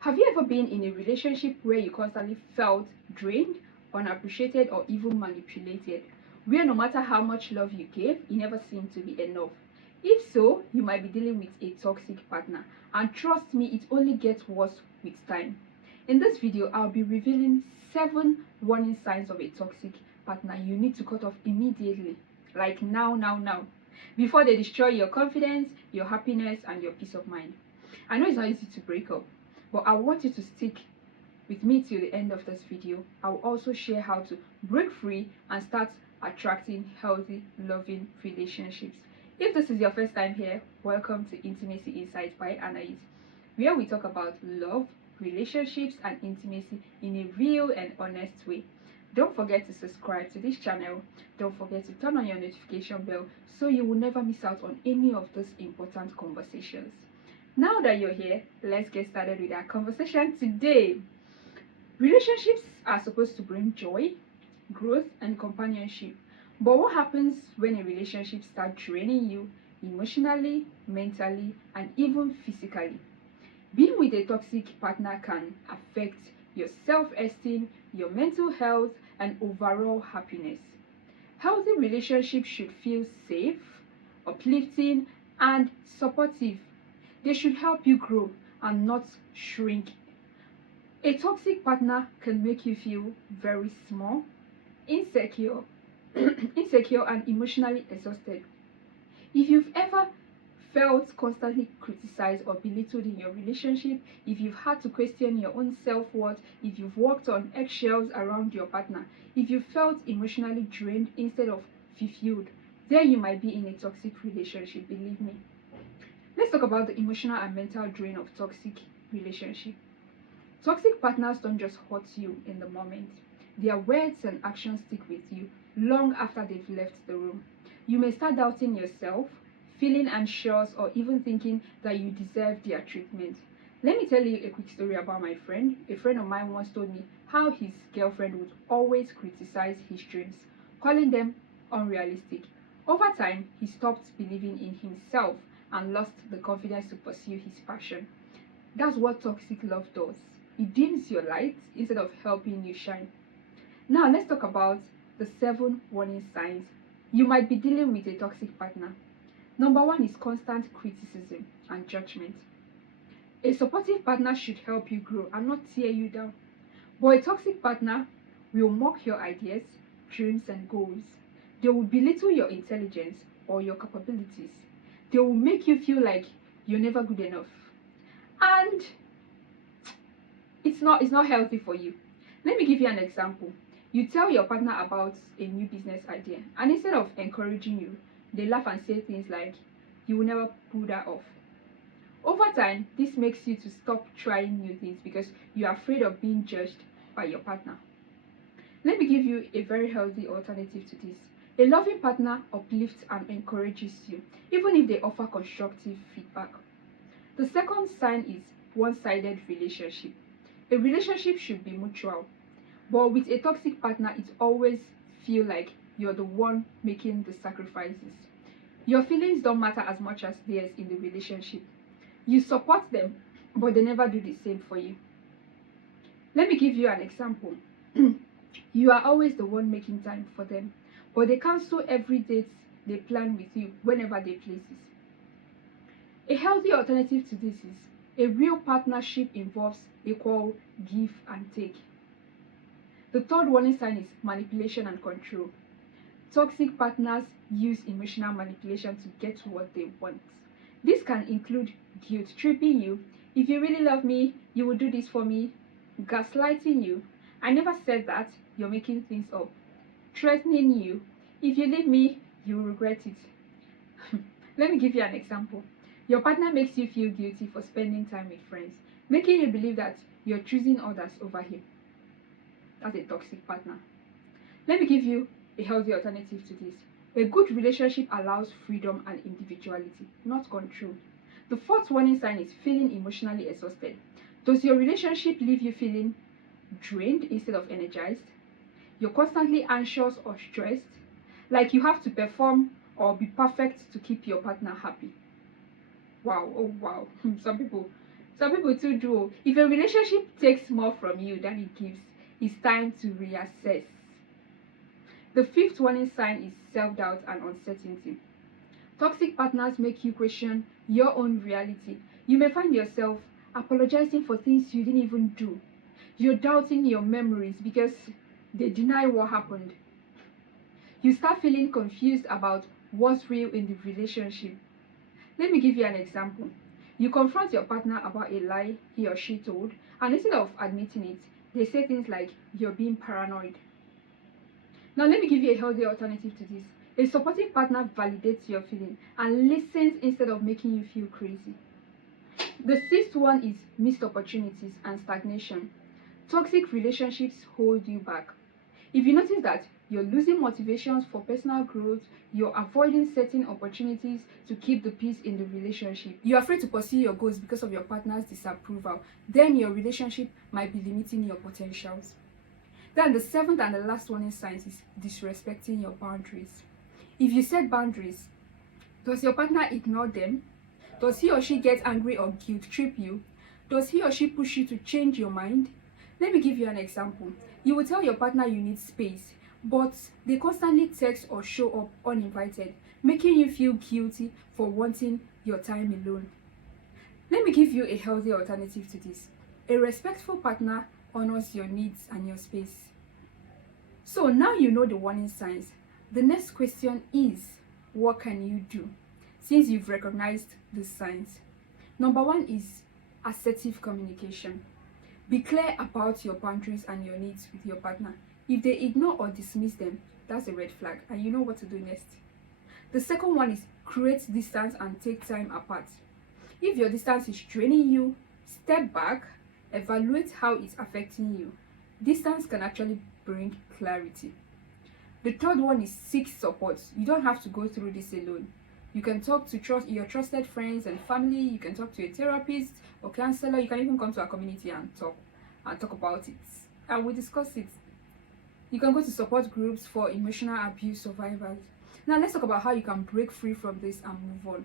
Have you ever been in a relationship where you constantly felt drained, unappreciated, or even manipulated? Where no matter how much love you gave, it never seemed to be enough? If so, you might be dealing with a toxic partner. And trust me, it only gets worse with time. In this video, I'll be revealing 7 warning signs of a toxic partner you need to cut off immediately. Like now. Before they destroy your confidence, your happiness, and your peace of mind. I know it's not easy to break up, but I want you to stick with me till the end of this video. I will also share how to break free and start attracting healthy, loving relationships. If this is your first time here, welcome to Intimacy Insights by Anais, where we talk about love, relationships, and intimacy in a real and honest way. Don't forget to subscribe to this channel. Don't forget to turn on your notification bell so you will never miss out on any of these important conversations. Now that you're here, let's get started with our conversation today. Relationships are supposed to bring joy, growth, and companionship. But what happens when a relationship starts draining you emotionally, mentally, and even physically? Being with a toxic partner can affect your self-esteem, your mental health, and overall happiness. Healthy relationships should feel safe, uplifting, and supportive. They should help you grow and not shrink. A toxic partner can make you feel very small, insecure, insecure and emotionally exhausted. If you've ever felt constantly criticized or belittled in your relationship, if you've had to question your own self-worth, if you've walked on eggshells around your partner, if you felt emotionally drained instead of fulfilled, then you might be in a toxic relationship, believe me. Let's talk about the emotional and mental drain of toxic relationship. Toxic partners don't just hurt you in the moment. Their words and actions stick with you long after they've left the room. You may start doubting yourself, feeling unsure, or even thinking that you deserve their treatment. Let me tell you a quick story about my friend. A friend of mine once told me how his girlfriend would always criticize his dreams, calling them unrealistic. Over time, he stopped believing in himself and lost the confidence to pursue his passion. That's what toxic love does. It dims your light instead of helping you shine. Now let's talk about the 7 warning signs you might be dealing with a toxic partner. Number 1 is constant criticism and judgment. A supportive partner should help you grow and not tear you down. But a toxic partner will mock your ideas, dreams, and goals. They will belittle your intelligence or your capabilities. They will make you feel like you're never good enough. And it's not healthy for you. Let me give you an example. You tell your partner about a new business idea, and instead of encouraging you, they laugh and say things like, "You will never pull that off." Over time, this makes you to stop trying new things because you are afraid of being judged by your partner. Let me give you a very healthy alternative to this. A loving partner uplifts and encourages you, even if they offer constructive feedback. The second sign is one-sided relationship. A relationship should be mutual, but with a toxic partner, it always feels like you're the one making the sacrifices. Your feelings don't matter as much as theirs in the relationship. You support them, but they never do the same for you. Let me give you an example. You are always the one making time for them, but they cancel every date they plan with you whenever they please. A healthy alternative to this is a real partnership involves equal give and take. The third warning sign is manipulation and control. Toxic partners use emotional manipulation to get what they want. This can include guilt tripping you. "If you really love me, you will do this for me." Gaslighting you. "I never said that, you're making things up." Threatening you. "If you leave me, you will regret it." Let me give you an example. Your partner makes you feel guilty for spending time with friends, making you believe that you're choosing others over him. That's a toxic partner. Let me give you a healthy alternative to this. A good relationship allows freedom and individuality, not control. The fourth warning sign is feeling emotionally exhausted. Does your relationship leave you feeling drained instead of energized? You're constantly anxious or stressed, like you have to perform or be perfect to keep your partner happy. Wow, oh wow. Some Some people too do. If a relationship takes more from you than it gives, it's time to reassess. The fifth warning sign is self-doubt and uncertainty. Toxic partners make you question your own reality. You may find yourself apologizing for things you didn't even do. You're doubting your memories because they deny what happened. You start feeling confused about what's real in the relationship. Let me give you an example. You confront your partner about a lie he or she told, and instead of admitting it, they say things like, "You're being paranoid." Now, let me give you a healthy alternative to this. A supportive partner validates your feeling and listens instead of making you feel crazy. The sixth one is missed opportunities and stagnation. Toxic relationships hold you back. If you notice that you're losing motivations for personal growth, you're avoiding certain opportunities to keep the peace in the relationship, you're afraid to pursue your goals because of your partner's disapproval, then your relationship might be limiting your potentials. Then the seventh and the last warning sign is disrespecting your boundaries. If you set boundaries, does your partner ignore them? Does he or she get angry or guilt trip you? Does he or she push you to change your mind? Let me give you an example. You will tell your partner you need space, but they constantly text or show up uninvited, making you feel guilty for wanting your time alone. Let me give you a healthy alternative to this. A respectful partner honors your needs and your space. So now you know the warning signs. The next question is, what can you do since you've recognized these signs? Number one is assertive communication. Be clear about your boundaries and your needs with your partner. If they ignore or dismiss them, that's a red flag and you know what to do next. The second one is create distance and take time apart. If your distance is draining you, step back, evaluate how it's affecting you. Distance can actually bring clarity. The third one is seek support. You don't have to go through this alone. You can talk to your trusted friends and family. You can talk to a therapist or counselor. You can even come to our community and talk about it. And we discuss it. You can go to support groups for emotional abuse survivors. Now let's talk about how you can break free from this and move on.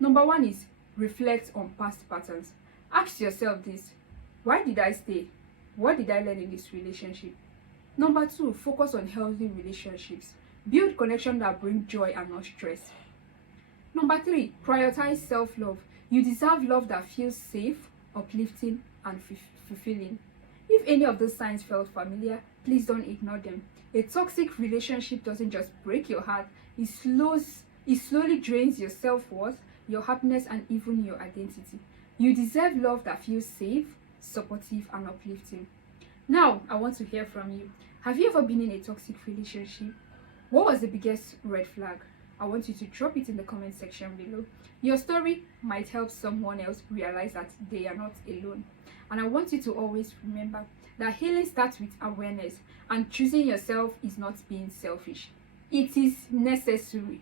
Number one is reflect on past patterns. Ask yourself this: why did I stay? What did I learn in this relationship? Number two, focus on healthy relationships. Build connections that bring joy and not stress. Number three, prioritize self-love. You deserve love that feels safe, uplifting, and fulfilling. If any of those signs felt familiar, please don't ignore them. A toxic relationship doesn't just break your heart, it slowly drains your self-worth, your happiness, and even your identity. You deserve love that feels safe, supportive, and uplifting. Now, I want to hear from you. Have you ever been in a toxic relationship? What was the biggest red flag? I want you to drop it in the comment section below. Your story might help someone else realize that they are not alone. And I want you to always remember that healing starts with awareness, and choosing yourself is not being selfish. It is necessary.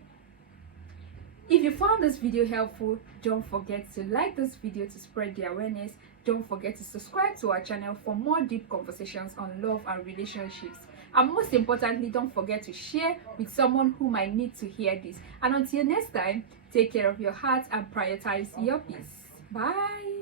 If you found this video helpful, don't forget to like this video to spread the awareness. Don't forget to subscribe to our channel for more deep conversations on love and relationships. And most importantly, don't forget to share with someone who might need to hear this. And until next time, take care of your heart and prioritize your peace. Bye.